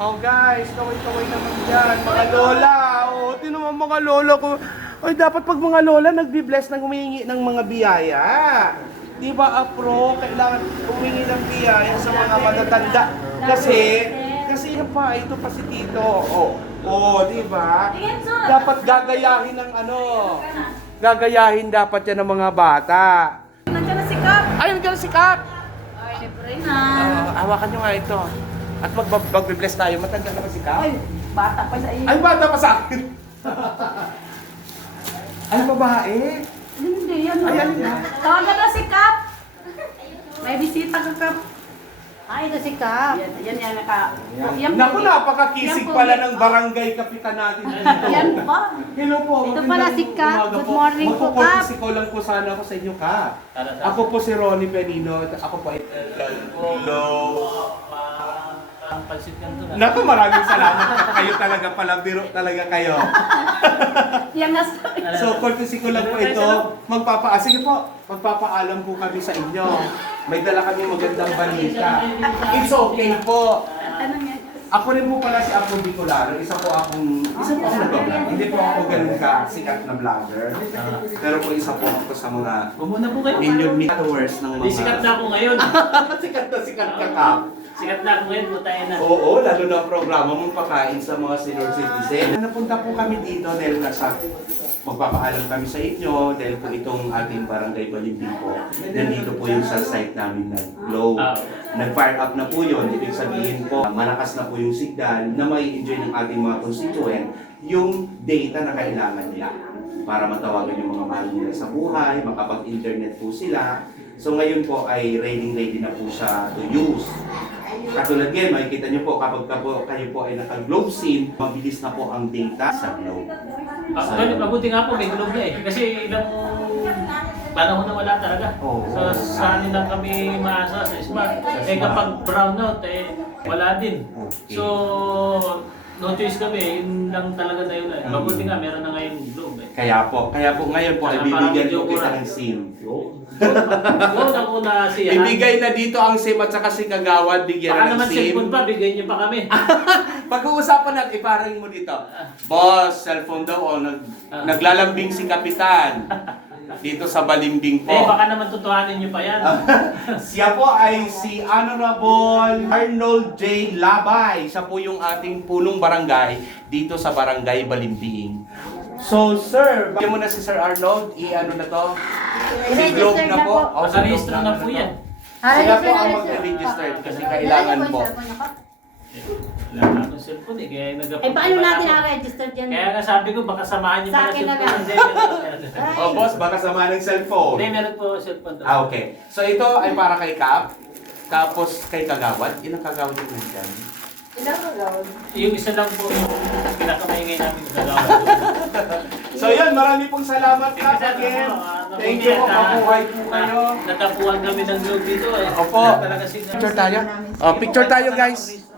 Oh guys, kaway-kaway naman dyan, mga lola. Oh, tinuman mga lola ko. Ay, dapat pag mga lola nagbi-bless ng humingi ng mga biyaya. Di ba, apro? Kailangan humingi ng biyaya sa mga matatanda. Kasi yan pa, ito pa si Tito. Di ba? Dapat gagayahin ng gagayahin dapat yan ng mga bata. Nandiyan na si Kap. Ay, nandiyan na si Kap. Ay, libre na. Hawakan nyo nga ito. At mag-bless tayo. Matanda na ba si Kap? Ay, bata pa sa iyo. Ay, bata pa sa akin. Ay, babae. Hindi, yan. Ayan na. Tawagan na si Kap. May bisita ka, Kap. Ay, ito si Kap. Yan, naka... Naku, napakakisig pala ng barangay kapitan natin dito. Yan pa. Hello po. Ito pala si Kap. umaga Good morning po, Kap. Magkukurtisi ko lang po sana ako sa inyo, Kap. Ako po si Ronnie Penino. Ako po ay... Hello. Naku, maraming salamat. Kayo talaga pala, biro talaga kayo. Yan na. So, courtesy ko lang po ito. Sige po, magpapaalam po kami sa inyo. May dala kami magandang balita. It's okay po. Ano nga? Ako rin po pala si Apo Bicolano. Isa po akong nag-vlog. Hindi po ako ganun ka sikat na vlogger. Pero po isa po ako sa mga Umuna po kayo. million followers ng mga... Di sikat na ako ngayon. sikat ka Kap. Sikat na ako ngayon, tayo na. Oo, lalo na ang programa mong pakain sa mga senior citizen. Napunta po kami dito dahil magpapaalam kami sa inyo dahil po itong ating barangay Balimbing po. Nandito po yung cell site namin nag-glow. Nag-fire up na po yun. Ibig sabihin po, malakas na po yung signal na may enjoy ng ating mga constituent yung data na kailangan nila para matawagan yung mga mahal nila sa buhay, makapag-internet po sila. So ngayon po ay ready na po siya to use. Katulad ngayon, makikita nyo po kapag kayo po ay naka-globe SIM, mabilis na po ang data sa globe. Mabuti nga po, may globe na eh. Kasi ilang panahon na wala talaga. Oo. So sa anin lang kami maasa sa smart. Kapag brownout wala din. Okay. So no choice kami, yun lang talaga na yun. Mabuti nga, meron na ngayon globe eh. Kaya po ngayon po ay bibigyan po kita ng SIM. Yun ako na siya. Ibigay na dito ang SIM at saka si Kagawad, bigyan Baka na ng naman SIM. cellphone pa, bigay niyo pa kami. Pag-uusapan natin, iparang mo dito. Boss, cellphone daw o naglalambing si Kapitan. Dito sa Balimbing po. Baka naman tutuhanin niyo pa yan. Siya po ay si Honorable Arnold J. Labay. Siya po yung ating punong barangay dito sa Barangay Balimbing. So, sir, bigyan mo na si Sir Arnold. I-ano na to? Si Globe na po. Sa rehistro na po yan. Sila po ang mag-register kasi kailangan po. Wala na akong cellphone eh, kaya Ay, paano natin na-register dyan? Kaya nga sabi ko, baka samahan niyo Sa pala akin na cellphone. Oh, boss, baka sama ng cellphone. Hindi, meron po cellphone doon. Okay. So, ito ay para kay Kap. Tapos kay Kagawad. Ilang Kagawad yung nandyan? Yung isa lang po yung pinakamaingay namin sa gawin. So, yun. Marami pong salamat, Kap. Again. Thank you po. Mabuhay po kayo. Natapuan kami ng globe dito eh. Opo. Talaga signal. Picture tayo? Oh, picture tayo, guys.